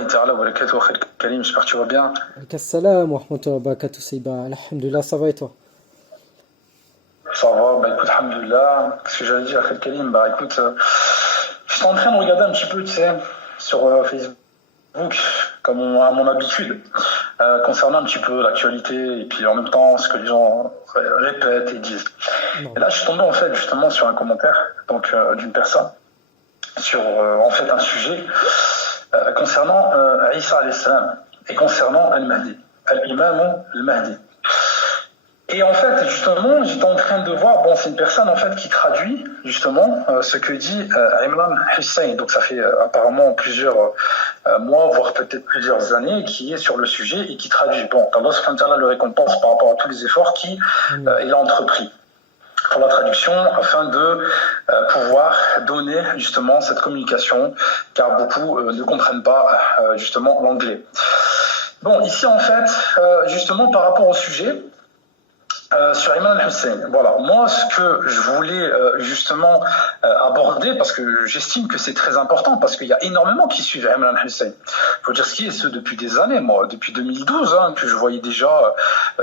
rahmatullahi ta'ala wa barakatuh, wa khair Karim, j'espère que tu vas bien. Salam wa rahmatullahi wa barakatuh, Seiba. Alhamdulillah, ça va et toi? Ça va, bah écoute, alhamdulillah. Qu'est-ce que j'allais dire, khair Karim? Bah écoute, j'étais en train de regarder un petit peu, tu sais, sur Facebook, comme à mon habitude, concernant un petit peu l'actualité et puis en même temps ce que les gens répètent et disent. Non. Et là, je suis tombé en fait justement sur un commentaire donc d'une personne sur en fait un sujet concernant Isa alayhi salam et concernant Al-Mahdi, Al-Imam Al-Mahdi. Et en fait, justement, j'étais en train de voir, bon, c'est une personne en fait qui traduit justement ce que dit Imran Hussein. Donc ça fait apparemment plusieurs mois, voire peut-être plusieurs années, qui est sur le sujet et qui traduit. Bon, qu'Allah subhanahu wa ta'ala le récompense par rapport à tous les efforts qu'il il a entrepris pour la traduction afin de pouvoir donner justement cette communication, car beaucoup ne comprennent pas justement l'anglais. Bon, ici en fait, justement par rapport au sujet, sur Imran al-Hussein. Voilà, moi ce que je voulais justement aborder, parce que j'estime que c'est très important, parce qu'il y a énormément qui suivent Imran al-Hussein. Il faut dire ce qui est, ce depuis des années, moi, depuis 2012, que je voyais déjà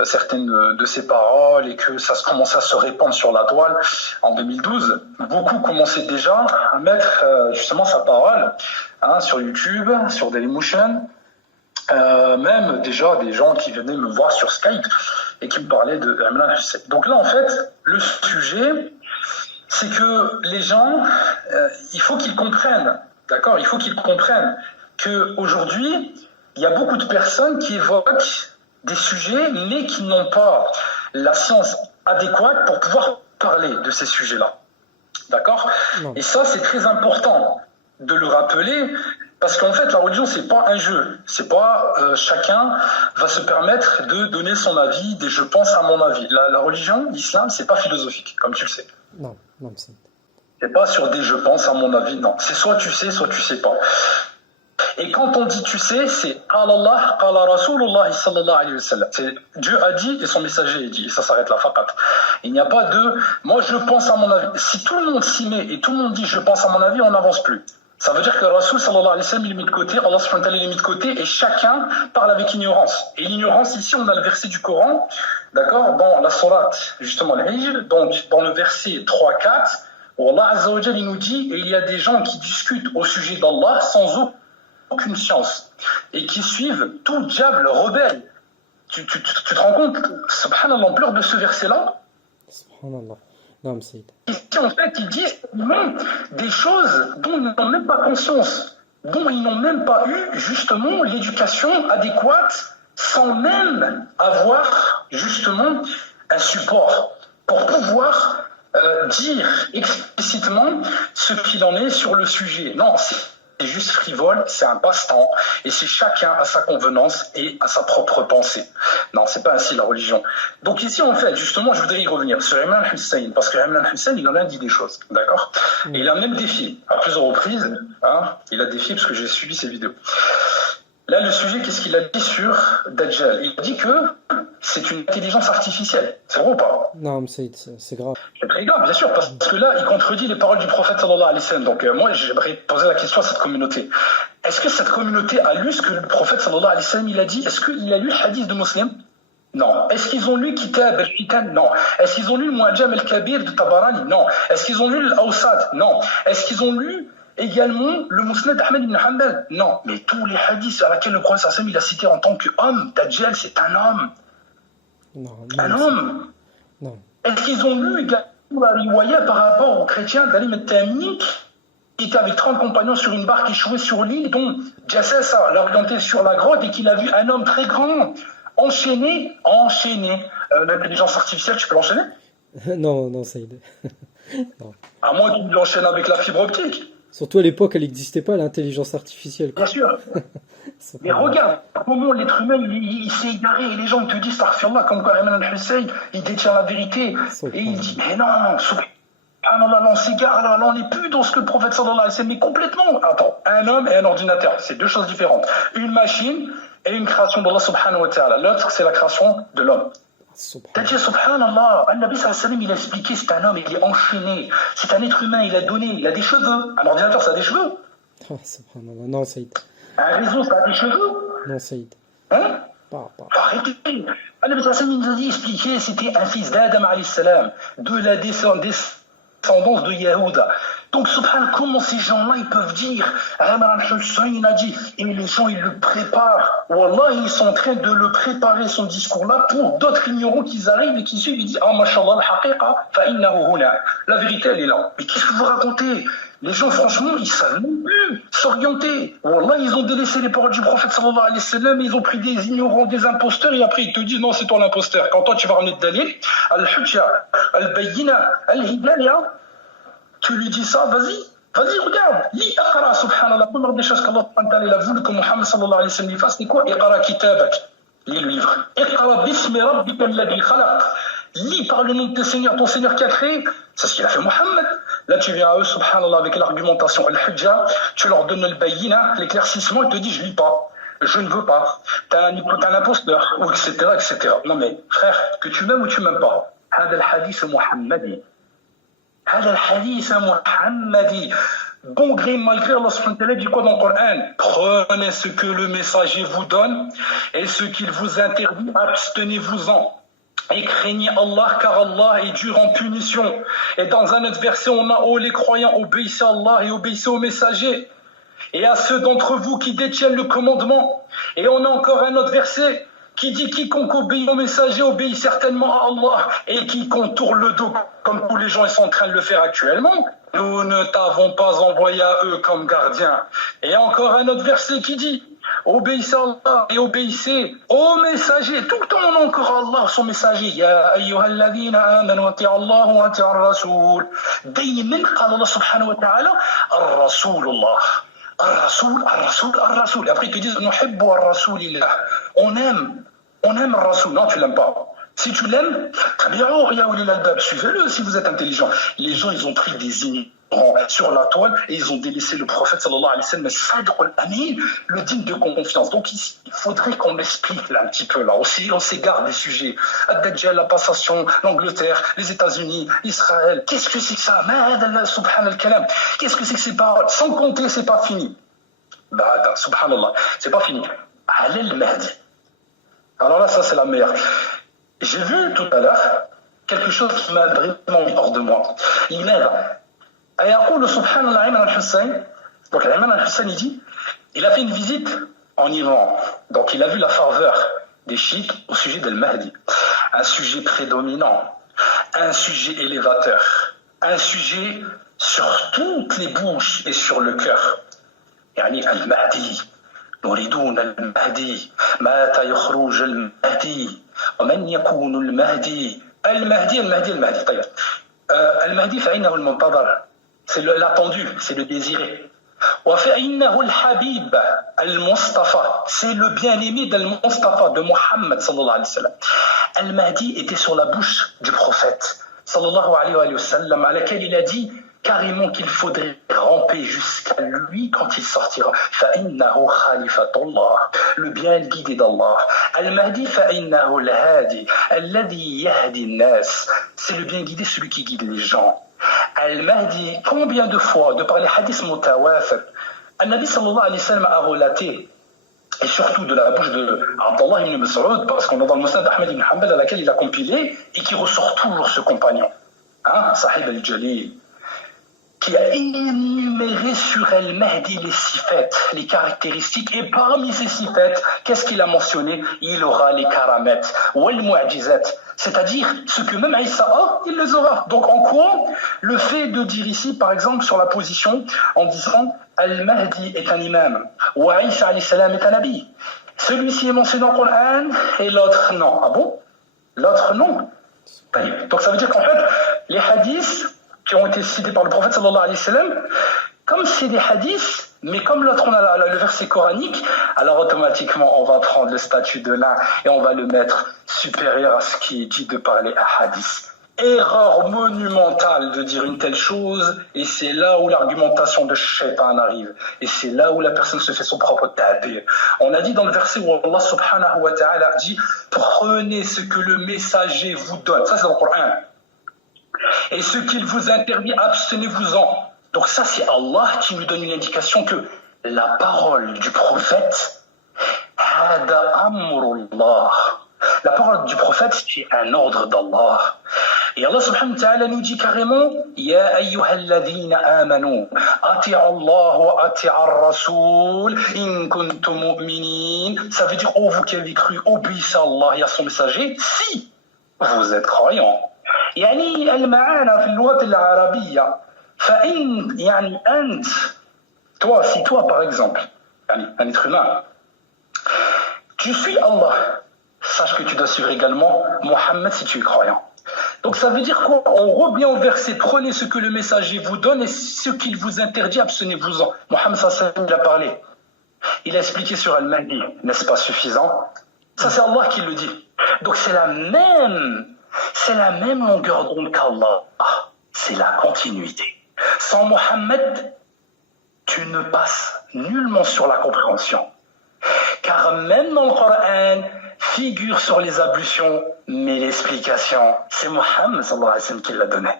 certaines de ses paroles et que ça commençait à se répandre sur la toile. En 2012, beaucoup commençaient déjà à mettre justement sa parole sur YouTube, sur Dailymotion, même déjà des gens qui venaient me voir sur Skype et qui me parlaient de Imran Hussein. Donc là, en fait, le sujet, c'est que les gens, il faut qu'ils comprennent, d'accord? Il faut qu'ils comprennent qu'aujourd'hui, il y a beaucoup de personnes qui évoquent des sujets, mais qui n'ont pas la science adéquate pour pouvoir parler de ces sujets-là. D'accord? Et ça, c'est très important de le rappeler, parce qu'en fait, la religion, c'est pas un jeu. C'est pas chacun va se permettre de donner son avis, des je pense à mon avis. La religion, l'islam, c'est pas philosophique, comme tu le sais. Non, non, c'est... C'est pas sur des je pense à mon avis, non. C'est soit tu sais pas. Et quand on dit tu sais, c'est Qala Allah, Qala Rasulullah sallallahu alayhi wa sallam. C'est Dieu a dit et son messager a dit. Et ça s'arrête là, faqat. Il n'y a pas de moi je pense à mon avis. Si tout le monde s'y met et tout le monde dit je pense à mon avis, on n'avance plus. Ça veut dire que le Rasul sallallahu alayhi wa sallam il est mis de côté, Allah subhanahu wa ta'ala il est mis de côté et chacun parle avec ignorance. Et l'ignorance ici, on a le verset du Coran, d'accord, dans la sourate, justement l'Hijr, donc dans le verset 3-4, où Allah Azza wa Jalla il nous dit, et il y a des gens qui discutent au sujet d'Allah sans aucune science et qui suivent tout diable rebelle. Tu te rends compte, subhanallah, l'ampleur de ce verset-là? Subhanallah. Non, c'est... Ici, en fait, ils disent même des choses dont ils n'ont même pas conscience, dont ils n'ont même pas eu, justement, l'éducation adéquate, sans même avoir, justement, un support pour pouvoir dire explicitement ce qu'il en est sur le sujet. Non, c'est juste frivole, c'est un passe-temps, et c'est chacun à sa convenance et à sa propre pensée. Non, c'est pas ainsi la religion. Donc ici, en fait, justement, je voudrais y revenir sur Imran Hussein, parce que Imran Hussein, il en a dit des choses, d'accord? Et il a même défié, à plusieurs reprises, il a défié parce que j'ai suivi ses vidéos. Là, le sujet, qu'est-ce qu'il a dit sur Dajjal? Il a dit que c'est une intelligence artificielle. C'est vrai ou pas? Non, c'est grave. C'est très grave, bien sûr, parce que là, il contredit les paroles du prophète sallallahu alayhi wa sallam. Donc moi, j'aimerais poser la question à cette communauté. Est-ce que cette communauté a lu ce que le prophète sallallahu alayhi wa sallam il a dit? Est-ce qu'il a lu le hadith de Muslim? Non. Est-ce qu'ils ont lu Kitab al-Fitan? Non. Est-ce qu'ils ont lu le Mu'jam al-Kabir de Tabarani? Non. Est-ce qu'ils ont lu l'Awsat? Non. Est-ce qu'ils ont lu également le Musnad Ahmed ibn Hanbal? Non. Mais tous les hadiths à laquelle le prophète sallallahu alayhi wa sallam il a cité en tant qu'homme, Dajjal, c'est un homme. Non, Un homme. Non. Est-ce qu'ils ont lu également la riwaya par rapport aux chrétiens d'Alim al-Tamimi qui était avec 30 compagnons sur une barque échouée sur l'île dont Jassas l'a orienté sur la grotte et qu'il a vu un homme très grand enchaîné. L'intelligence artificielle, tu peux l'enchaîner? Non, non, Saïd. Non. À moins qu'il l'enchaîne avec la fibre optique. Surtout à l'époque, elle n'existait pas, l'intelligence artificielle. Bien sûr. Mais regarde comment l'être humain il s'est égaré et les gens te disent Astaghfirullah, comme quoi Imran Hussein il détient la vérité et il dit mais non, subhanallah, on s'égare là, on n'est plus dans ce que le prophète sallallahu alayhi wa sallam, mais complètement. Attends, un homme et un ordinateur, c'est deux choses différentes. Une machine et une création d'Allah subhanahu wa ta'ala. L'autre c'est la création de l'homme. T'as dit subhanallah, Al-Nabi sallallahu alayhi wa sallam il a expliqué, c'est un homme, il est enchaîné, c'est un être humain, il a donné, il a des cheveux. Un ordinateur ça a des cheveux. Ah, subhanallah, non, Saïd. Un réseau, ça a des cheveux? Non, Saïd. Hein? Pas. Arrêtez. Allah nous a dit expliquer, c'était un fils d'Adam alayhi salam, de la descendance de Yahuda. Donc, subhanallah, comment ces gens-là, ils peuvent dire, Imran Hussein, il a dit, et les gens, ils le préparent. Wallah, ils sont en train de le préparer, son discours-là, pour d'autres ignorants qui arrivent et qui suivent, ils disent, ah, mashallah, al-haqiqa, fa'innahu huna. La vérité, elle est là. Mais qu'est-ce que vous racontez? Les gens, franchement, ils savent même plus s'orienter. Wallah, ils ont délaissé les paroles du prophète sallallahu alayhi wa sallam, ils ont pris des ignorants, des imposteurs, et après ils te disent, non, c'est toi l'imposteur. Quand toi, tu vas ramener de dalil, al-hujja, al-bayyina, al-hidayah, tu lui dis ça, vas-y, regarde, lis, iqra, subhanallah. La première des choses qu'Allah a voulu que Muhammad sallallahu alayhi wa sallam fasse, c'est quoi? Iqra kitabak, lis le livre. Iqra bismi rabbika alladhi khalaq. Lis par le nom de ton Seigneur qui a créé. C'est ce qu'il a fait Muhammad. Là, tu viens à eux, subhanallah, avec l'argumentation al-hujja, tu leur donnes le bayina, l'éclaircissement, et te dis, je lis pas. Je ne veux pas. T'as un imposteur, ou etc., etc. Non mais, frère, que tu m'aimes ou tu m'aimes pas, هذا الحديث محمدي. هذا الحديث محمدي. Bon gré, malgré Allah subhanahu wa ta'ala dit quoi dans le Coran? Prenez ce que le messager vous donne et ce qu'il vous interdit, abstenez-vous-en. Et craignez Allah, car Allah est dur en punition. Et dans un autre verset, on a, oh les croyants, obéissez à Allah et obéissez aux messagers. Et à ceux d'entre vous qui détiennent le commandement. Et on a encore un autre verset qui dit, quiconque obéit aux messagers obéit certainement à Allah. Et quiconque tourne le dos, comme tous les gens ils sont en train de le faire actuellement, nous ne t'avons pas envoyé à eux comme gardiens. Et encore un autre verset qui dit, obéissez à Allah et obéissez aux messagers. Tout le temps on a encore Allah, son messager. Ya ayyuhalladhina amanu ati'u Allah wa ati'u ar-rasul. Dayman qala Allah subhanahu wa ta'ala ar-rasulullah. Ar-rasul, ar-rasul, ar-rasul. Et après ils te disent nuhibbu ar-rasulillah. On aime ar-rasul. Non, tu l'aimes pas. Si tu l'aimes, très bien, suivez-le si vous êtes intelligent. Les gens, ils ont pris des ignorants sur la toile et ils ont délaissé le prophète sallallahu alayhi wa sallam, Sadr al-Amin, le digne de confiance. Donc il faudrait qu'on explique là un petit peu là. On s'égare des sujets. Ad-Dajjal, la passation, l'Angleterre, les États-Unis, Israël. Qu'est-ce que c'est que ça? Subhanallah al-kalam. Qu'est-ce que c'est que ces paroles? Sans compter, c'est pas fini. Bah, subhanallah, c'est pas fini. Halal Mahdi. Alors là, ça c'est la meilleure. J'ai vu tout à l'heure quelque chose qui m'a vraiment mis hors de moi. لماذا؟ يقول سبحان الله Imran Hussein. Donc Imran Hussein il dit, il a fait une visite en Iran. Donc il a vu la ferveur des chiites au sujet d'Al-Mahdi. Un sujet prédominant, un sujet élévateur, un sujet sur toutes les bouches et sur le cœur. يعني Al-Mahdi. نريدون المهدي متى يخرج المهدي ومن يكون المهدي المهدي طيب المهدي فإنه المنتظر c'est l'attendu c'est le désiré وفإنه الحبيب المصطفى c'est le bien-aimé d'Al-Mustafa de Muhammad sallallahu alayhi wa sallam. Al-Mahdi était sur la bouche du prophète sallallahu alayhi wa sallam à laquelle il a dit carrément qu'il faudrait ramper jusqu'à lui quand il sortira. فَإِنَّهُ خَلِفَةُ اللَّهِ. Le bien guidé d'Allah. Al-Mahdi فَإِنَّهُ الْهَادِي الَّذِي يَهْدِي النَّاسِ. C'est le bien guidé, celui qui guide les gens. Al-Mahdi, combien de fois, de par les hadiths mutawafir, Al-Nabi sallallahu alayhi wa sallam a relaté, et surtout de la bouche de Abdallah ibn Mas'ud, parce qu'on est dans le Musnad d'Ahmed ibn Hanbal à laquelle il a compilé, et qui ressort toujours ce compagnon. Sahib al-Jalil, qui a énuméré sur Al-Mahdi les sifat, les caractéristiques, et parmi ces sifat, qu'est-ce qu'il a mentionné? Il aura les karamat, wal mu'jizat, c'est-à-dire ce que même Isa a, il les aura. Donc en quoi le fait de dire ici, par exemple, sur la position, en disant Al-Mahdi est un imam, ou Isa alayhi salam est un nabi, celui-ci est mentionné dans le Coran, et l'autre non. Ah bon? L'autre non. Donc ça veut dire qu'en fait, les hadiths qui ont été cités par le prophète sallallahu alayhi wa sallam, comme c'est des hadiths, mais comme l'autre on a le verset coranique, alors automatiquement on va prendre le statut de l'un et on va le mettre supérieur à ce qui est dit de parler à hadith. Erreur monumentale de dire une telle chose, et c'est là où l'argumentation de Shaitan arrive, et c'est là où la personne se fait son propre tabir. On a dit dans le verset où Allah subhanahu wa ta'ala dit « Prenez ce que le messager vous donne », ça c'est dans le Coran. « Et ce qu'il vous interdit, abstenez-vous-en ». Donc ça c'est Allah qui nous donne une indication que la parole du prophète, hada amrullah. La parole du prophète, c'est un ordre d'Allah. Et Allah subhanahu wa ta'ala nous dit carrément Ya ayyuhalladhina amanu ati'u Allah wa ati'u ar-rasoul in kuntum mu'minin. Ça veut dire, oh vous qui avez cru, obéissez à Allah et à son messager si vous êtes croyants. يعني المعاني في اللغة العربية فإن يعني أنت si toi par exemple un être humain tu suis Allah, sache que tu dois suivre également Mohammed si tu es croyant. Donc ça veut dire quoi? On revient au verset, prenez ce que le messager vous donne et ce qu'il vous interdit, abstenez-vous-en. Mohammed sallallahu alayhi wa sallam, il a parlé. Il a expliqué sur Al-Mahdi, n'est-ce pas suffisant? Ça c'est Allah qui le dit. Donc c'est la même longueur d'onde qu'Allah. C'est la continuité. Sans Mohammed, tu ne passes nullement sur la compréhension. Car même dans le Coran, figure sur les ablutions, mais l'explication, c'est Mohammed sallallahu alayhi wa sallam qui l'a donné.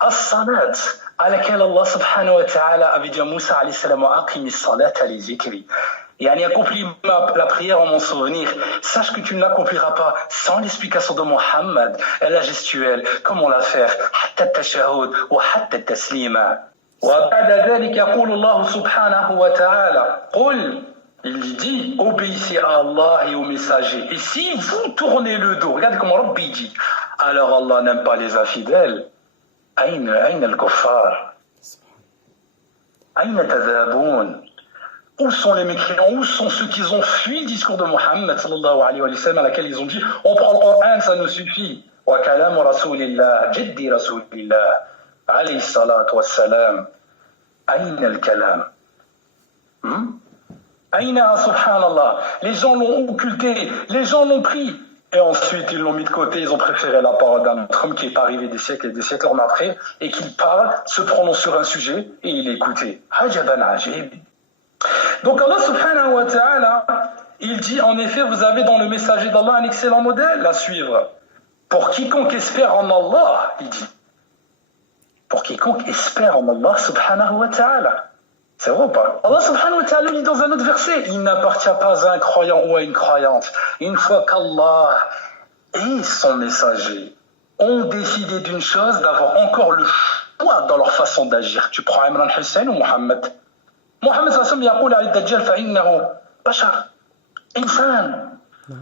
As-salat, à laquelle Allah subhanahu wa ta'ala avait dit à Moussa alayhi salam, aqimi as-salat li zikri. Yani accomplis la prière en mon souvenir. Sache que tu ne l'accompliras pas sans l'explication de Mohammed et la gestuelle, comment la faire, hatta tashahud ou hatta taslima. وبعد ذلك يقول الله سبحانه وتعالى قل. Il dit, obéissez à Allah et au messager. Et si vous tournez le dos, regardez comment Rabbi dit, alors Allah n'aime pas les infidèles. أين الكفار أين تذهبون? Où sont les mécréants? Où sont ceux qui ont fui le discours de Mohammed sallallahu alayhi wa sallam, à laquelle ils ont dit, on prend le Coran, ça nous suffit. Wa kalam rasulillah, jiddi rasulillah, alayhi salatu wassalam. أين الكلام? Aïna, subhanallah, les gens l'ont occulté, les gens l'ont pris, et ensuite ils l'ont mis de côté, ils ont préféré la parole d'un autre homme qui est arrivé des siècles et des siècles en après, et qui parle, se prononce sur un sujet, et il est écouté. Ajaban ajib. Donc Allah subhanahu wa ta'ala, il dit, en effet, vous avez dans le messager d'Allah un excellent modèle à suivre. Pour quiconque espère en Allah, il dit. Pour quiconque espère en Allah subhanahu wa ta'ala. C'est vrai ou pas? Allah subhanahu wa ta'ala dit dans un autre verset, il n'appartient pas à un croyant ou à une croyante. Une fois qu'Allah et son messager ont décidé d'une chose, d'avoir encore le choix dans leur façon d'agir. Tu prends Imran Hussein ou Mohammed? Mohammed sallallahu alayhi wa sallam yaqul al-Dajjal fa'innahu bashar, insan.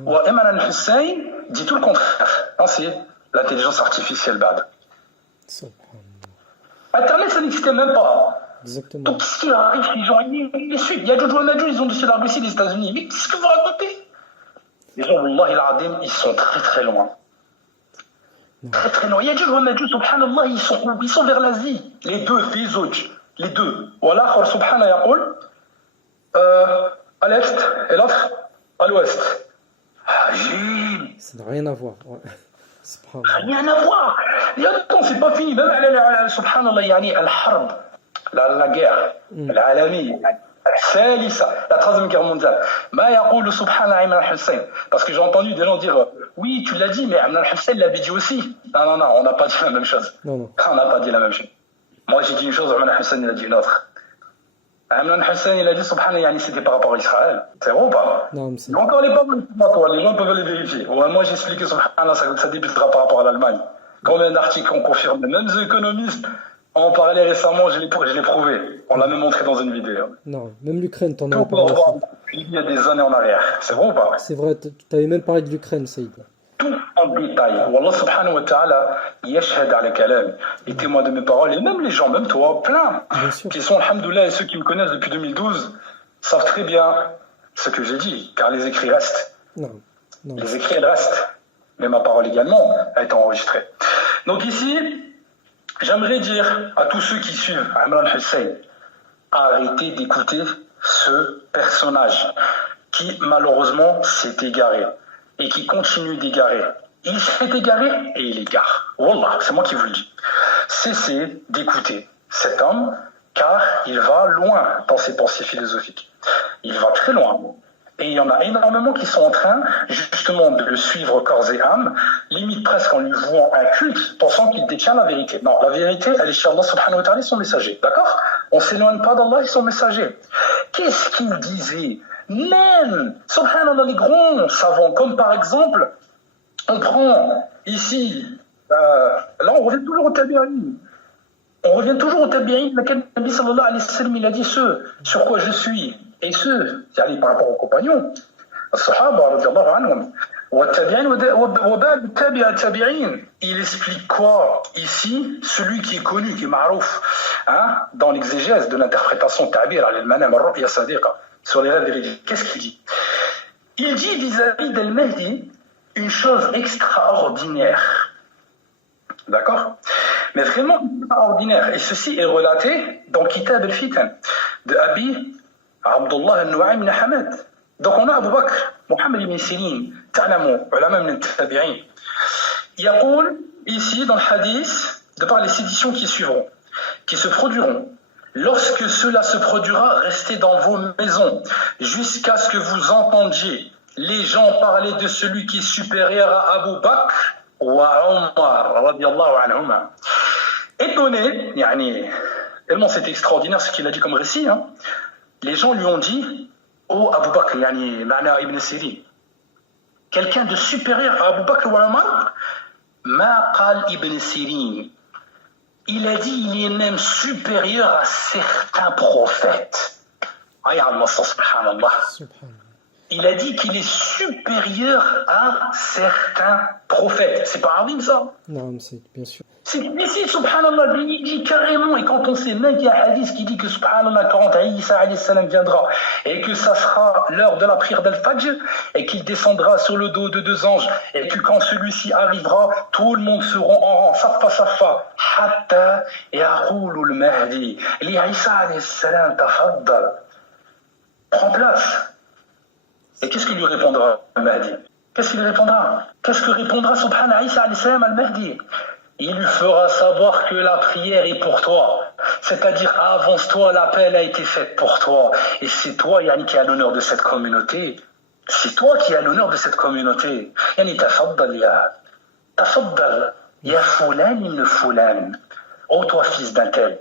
Wa Imran Hussein dit tout le contraire. Non, c'est l'intelligence artificielle bad. Internet, ça n'existait même pas. Exactement. Donc, qu'est-ce qui leur arrive? Les gens, ils les suivent. Yajouj wa Majouj, ils ont décidé d'argosser les États-Unis. Mais qu'est-ce que vous racontez? Les gens, Wallah al-Adim, ils sont très très loin. Très très loin. Yajouj wa Majouj, subhanallah, ils sont vers l'Asie. Les deux, Fizouj. Les deux. Wallah, subhanallah, yaqul, à l'est et l'autre à l'ouest. Ajib. Ça n'a rien à voir. Ouais. Rien à voir. Et attends, c'est pas fini. Même, subhanallah, yani al-harb. La guerre, العالمية الثالثة, la troisième guerre mondiale. ما يقول سبحان عمران Hussein. Parce que j'ai entendu des gens dire oui, tu l'as dit, mais Imran Hussein l'avait dit aussi. Non, on n'a pas dit la même chose. Non. On n'a pas dit la même chose. Moi j'ai dit une chose, Imran Hussein il a dit une autre. Imran Hussein il a dit Subhanallah, yani c'était par rapport à Israël. C'est vrai ou pas? Non, mais c'est... Il y a encore les paroles, les gens peuvent les vérifier. Ouais, moi j'ai expliqué Subhanallah, ça débutera par rapport à l'Allemagne. Combien d'articles ont confirmé? Même les économistes en parlaient récemment, je l'ai prouvé. On l'a même montré dans une vidéo. Non, même l'Ukraine, t'en as parlé. Il y a des années en arrière. C'est vrai ou pas? C'est vrai, t'avais même parlé de l'Ukraine, Saïd. Tout en détail. Allah subhanahu wa ta'ala, yashhad ala kalam. Les témoins de mes paroles, et même les gens, même toi, plein, qui sont, alhamdoulilah, et ceux qui me connaissent depuis 2012, savent très bien ce que j'ai dit, car les écrits restent. Non. Les écrits, elles restent. Mais ma parole également a été enregistrée. Donc ici, j'aimerais dire à tous ceux qui suivent Imran Hussein, arrêtez d'écouter ce personnage qui malheureusement s'est égaré et qui continue d'égarer. Il s'est égaré et il égare. Wallah, c'est moi qui vous le dis. Cessez d'écouter cet homme car il va loin dans ses pensées philosophiques. Il va très loin. Et il y en a énormément qui sont en train, justement, de le suivre corps et âme, limite presque en lui vouant un culte, pensant qu'il détient la vérité. Non, la vérité, elle est chez Allah subhanahu wa ta'ala et son messager. D'accord? On ne s'éloigne pas d'Allah et son messager. qu'est-ce qu'il disait? Même, subhanallah, les grands savants, comme par exemple, on prend ici, là on revient toujours au tabi'in. On revient toujours au tabi'in, laquelle Nabi sallallahu alayhi wa sallam, il a dit ce sur quoi je suis, et ce, c'est par rapport aux compagnons, as-sahaba, radiyallahu anhum. Il explique quoi ici? Celui qui est connu, qui est marouf, hein, dans l'exégèse de l'interprétation ta'bir al-manam al-ru'ya sadiqa sur les rêves véridiques. Qu'est-ce qu'il dit? Il dit vis-à-vis d'Al-Mahdi une chose extraordinaire. D'accord? Mais vraiment extraordinaire. Et ceci est relaté dans Kitab al-Fitan de Abi Abdullah al-Nu'aym ibn Hamad. Donc on a Abu Bakr, Mohammed ibn Sirin, تعلموا علماء من التابعين. يقول ici dans le hadith, de par les séditions qui suivront, qui se produiront, lorsque cela se produira, restez dans vos maisons, jusqu'à ce que vous entendiez les gens parler de celui qui est supérieur à Abu Bakr wa Omar, radiyallahu anhuma. Étonné, tellement c'est extraordinaire ce qu'il a dit comme récit, hein, les gens lui ont dit, oh Abu Bakr, Ma'na ibn Sirin, quelqu'un de supérieur à Abu Bakr wa Omar, ma qal ibn Sirin. Il a dit il est même supérieur à certains prophètes. Subhanallah. Il a dit qu'il est supérieur à certains prophètes. C'est pas Arvin ça? Non, c'est bien sûr. C'est ici, subhanallah, il dit carrément, et quand on sait même qu'il y a un hadith qui dit que subhanallah, quand Isa alayhi salam viendra, et que ça sera l'heure de la prière d'Al-Fajr, et qu'il descendra sur le dos de deux anges, et que quand celui-ci arrivera, tout le monde sera en rang, safa safa, hatta yaqulu al-Mahdi, li Isa alayhi salam, tafaddal, prends place. Et qu'est-ce qu'il lui répondra, al-Mahdi? Qu'est-ce qu'il répondra? Qu'est-ce que répondra subhanallah Isa alayhi salam al-Mahdi? Il lui fera savoir que la prière est pour toi. C'est-à-dire, avance-toi, l'appel a été fait pour toi. Et c'est toi, Yanni, qui a l'honneur de cette communauté. C'est toi qui as l'honneur de cette communauté. Yanni, tafaddal, ya fulan ibn fulan. Oh, toi, fils d'un tel.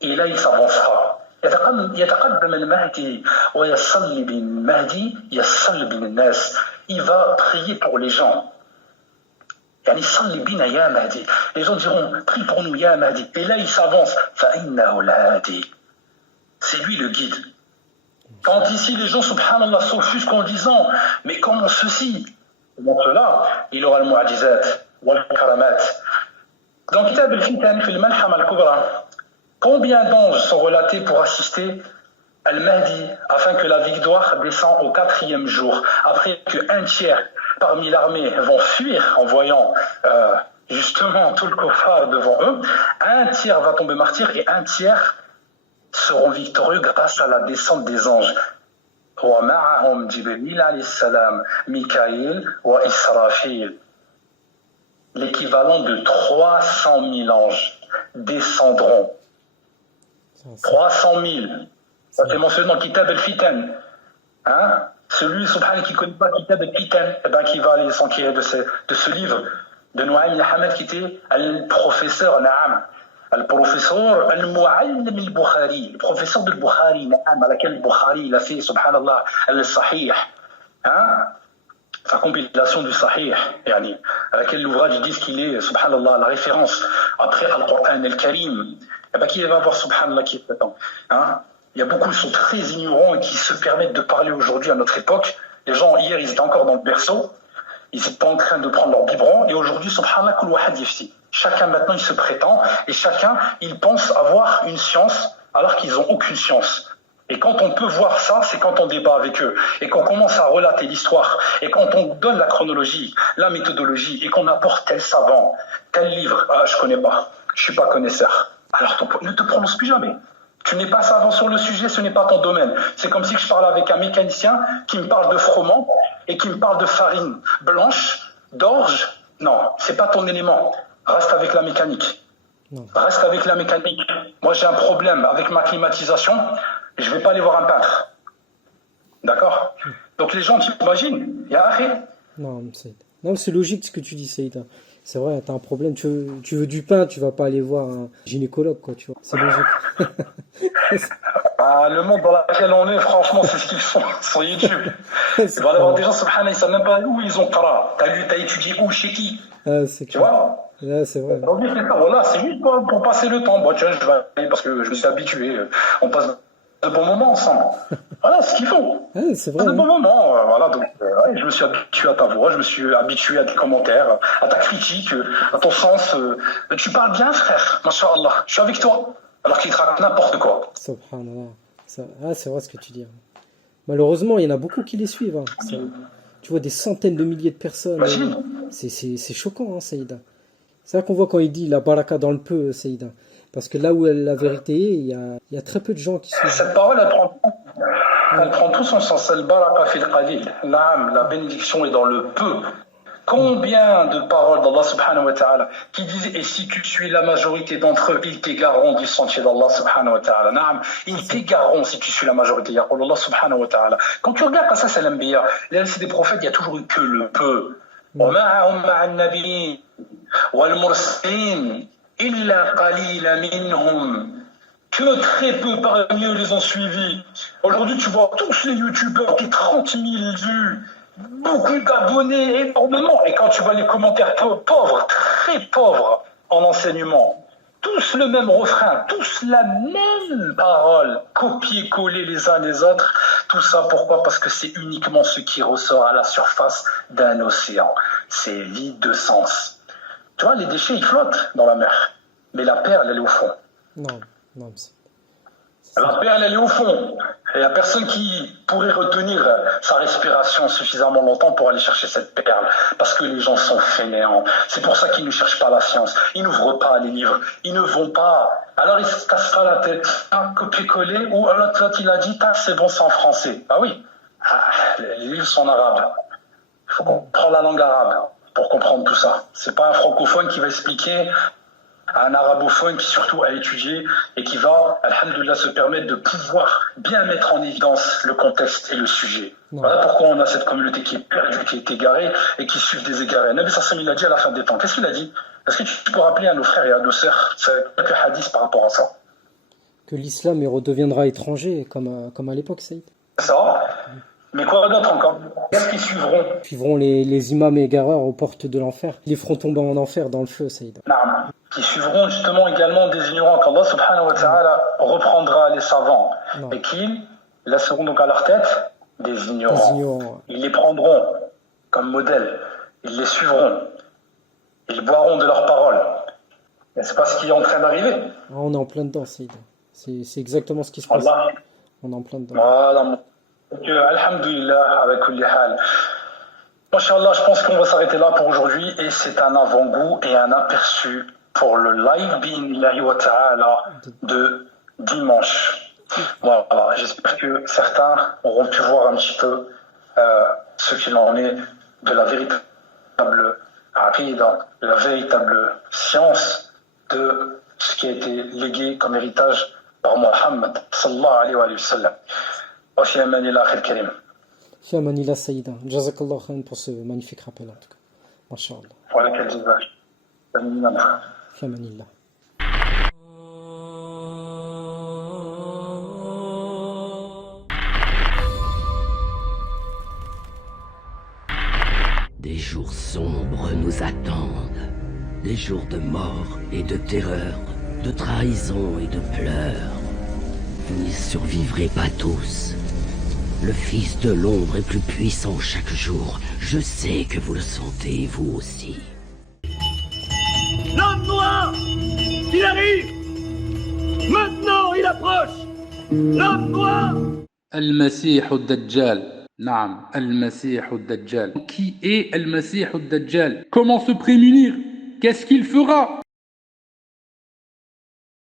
Et là, il s'avancera. يتقدم المهدي ويصلي بالمهدي يصلي بالناس. Il va prier pour les gens. Les gens diront, prie pour nous, Ya Mahdi. Et là, il s'avance. C'est lui le guide. Quand ici, les gens, subhanallah, s'offusquent en disant, mais comment ceci? Comment cela? Il aura le mu'adizat, wal karamat. Dans Kitab al-Fitan, fil Malham al-Kubra, combien d'anges sont relatés pour assister Al-Mahdi afin que la victoire descende au 4e jour, après qu'un tiers parmi l'armée vont fuir en voyant justement tout le kuffar devant eux, un tiers va tomber martyr et un tiers seront victorieux grâce à la descente des anges. وَمَعَهُمْ جِبْرِيلَ عَلَيْهِ السَّلَامُ مِكَائِيل وَإِسْرَافِيل. L'équivalent de 300 000 anges descendront. 300 000. Ça c'est mentionné dans le Kitab al-Fitan. Hein? Celui subhanallah qui ne connaît pas Kitab al-Fitan, eh ben, qui va aller s'enquérir de ce livre de Nu'aym ibn Hamad qui était le professeur Na'am, le professeur al-Mu'allim al-Bukhari, le professeur de Bukhari, Na'am, à laquelle Bukhari il a fait subhanallah al-Sahih, hein? Sa compilation du Sahih, yani, à laquelle l'ouvrage dit qu'il est subhanallah la référence après Al-Qur'an al-Karim. Eh ben, qui va voir subhanallah qui est présent, hein? Il y a beaucoup qui sont très ignorants et qui se permettent de parler aujourd'hui à notre époque. Les gens, hier, ils étaient encore dans le berceau. Ils étaient en train de prendre leur biberon. Et aujourd'hui, subhanallah, kul wahad yafsi. Chacun, maintenant, il se prétend. Et chacun, il pense avoir une science alors qu'ils n'ont aucune science. Et quand on peut voir ça, c'est quand on débat avec eux. Et qu'on commence à relater l'histoire. Et quand on donne la chronologie, la méthodologie. Et qu'on apporte tel savant, tel livre. Ah, je connais pas. Je suis pas connaisseur. Alors, ne te prononce plus jamais. Tu n'es pas savant sur le sujet, ce n'est pas ton domaine. C'est comme si je parlais avec un mécanicien qui me parle de froment et qui me parle de farine blanche, d'orge. Non, c'est pas ton élément. Reste avec la mécanique. Non. Reste avec la mécanique. Moi, j'ai un problème avec ma climatisation. Je vais pas aller voir un peintre. D'accord? Donc les gens, tu t'imagines? Il y a arrêt. Non, c'est logique ce que tu dis, Saïda. C'est vrai, t'as un problème, tu veux du pain, tu vas pas aller voir un gynécologue, quoi, tu vois. C'est logique. Ah, le monde dans lequel on est, franchement, c'est ce qu'ils font sur YouTube. Il va y avoir des gens, subhanallah, ils ne savent même pas où ils ont Qara. T'as étudié où, chez qui? Ah, c'est Tu clair. vois? Là, c'est vrai. Donc, c'est ça, voilà, c'est juste pour passer le temps. Bon, tiens, je vais aller parce que je me suis habitué. On passe de bons moments ensemble. Voilà ce qu'il faut. Ah, c'est De vrai. bons Hein. moments. Voilà, donc, ouais, je me suis habitué à ta voix, je me suis habitué à tes commentaires, à ta critique, à ton sens. Tu parles bien, frère. Masha'Allah. Je suis avec toi. Alors qu'il te raconte n'importe quoi. Subhanallah. Ah, c'est vrai ce que tu dis. Hein. Malheureusement, il y en a beaucoup qui les suivent. Hein. Tu vois des centaines de milliers de personnes. Imagine. C'est choquant, hein, Saïda. C'est là qu'on voit quand il dit la baraka dans le peu, Saïda. Parce que là où la vérité est, il y a très peu de gens qui suivent. Cette parole, elle prend tout son sens. Al-baraka fil qalil. Naam, la bénédiction est dans le peu. Combien de paroles d'Allah subhanahu wa ta'ala qui disaient et si tu suis la majorité d'entre eux, ils t'égareront du sentier d'Allah subhanahu wa ta'ala. Naam, ils t'égareront si tu suis la majorité. Yaqul Allah subhanahu wa ta'ala. Quand tu regardes ça, c'est l'anbiya. C'est des prophètes, il y a toujours eu que le peu. وَمَعَهُمْ مَعَ النَّبِيِّينَ وَالْمُرْسَلِينَ إِلَّا قَلِيلًا مِنْهُمْ. Que très peu parmi eux les ont suivis. Aujourd'hui, tu vois tous les youtubeurs qui 30 000 vues, beaucoup d'abonnés, énormément. Et quand tu vois les commentaires pauvres, très pauvres en enseignement, tous le même refrain, tous la même parole, copier-coller les uns les autres. Tout ça, pourquoi? Parce que c'est uniquement ce qui ressort à la surface d'un océan. C'est vide de sens. Tu vois, les déchets, ils flottent dans la mer. Mais la perle, elle est au fond. Non, non. La perle, elle est au fond. Il n'y a personne qui pourrait retenir sa respiration suffisamment longtemps pour aller chercher cette perle. Parce que les gens sont fainéants. C'est pour ça qu'ils ne cherchent pas la science. Ils n'ouvrent pas les livres. Ils ne vont pas. Alors ils se cassent pas la tête. Copier-coller. Ou l'autre, il a dit, c'est bon, c'est en français. Ah oui. Les livres sont en arabe. Il faut comprendre la langue arabe pour comprendre tout ça. C'est pas un francophone qui va expliquer à un arabophone qui surtout a étudié et qui va, alhamdoulilah, se permettre de pouvoir bien mettre en évidence le contexte et le sujet. Non. Voilà pourquoi on a cette communauté qui est perdue, qui est égarée et qui suit des égarés. Nabi Sassam, il a dit à la fin des temps. Qu'est-ce qu'il a dit? Est-ce que tu peux rappeler à nos frères et à nos sœurs quelques hadiths par rapport à ça? Que l'islam redeviendra étranger comme à l'époque, Saïd. Ça. Mais quoi d'autre encore? Qu'est-ce qu'ils suivront? Suivront les imams égareurs aux portes de l'enfer. Ils les feront tomber en enfer dans le feu, Saïd. Non. Qui suivront justement également des ignorants qu'Allah subhanahu wa ta'ala reprendra les savants. Non. Et qu'ils laisseront donc à leur tête des ignorants. Ils les prendront comme modèle. Ils les suivront. Ils boiront de leurs paroles. Mais c'est pas ce qui est en train d'arriver. On est en plein dedans, Saïd. C'est exactement ce qui se passe. Allah. On est en plein dedans. Voilà. Donc, alhamdulillah, avec kulli hal. Masha'Allah, je pense qu'on va s'arrêter là pour aujourd'hui. Et c'est un avant-goût et un aperçu pour le live bi'inillahi wa ta'ala de dimanche. Voilà, j'espère que certains auront pu voir un petit peu ce qu'il en est de la véritable aqida, de la véritable science de ce qui a été légué comme héritage par Mohammed sallallahu alayhi wa sallam. Wa fi amanillah khil karim. Fi amanillah Saïda. Jazakallah khair pour ce magnifique rappel en tout cas. Masha'Allah. Voilà quel visage. Fi amanillah. Des jours sombres nous attendent, des jours de mort et de terreur, de trahison et de pleurs. Vous n'y survivrez pas tous. Le Fils de l'ombre est plus puissant chaque jour. Je sais que vous le sentez, vous aussi. L'homme noir! Il arrive! Maintenant, il approche! L'homme noir! Al-Masih al-Dajjal. Naam, Al-Masih al-Dajjal. Qui est Al-Masih al-Dajjal? Comment se prémunir? Qu'est-ce qu'il fera?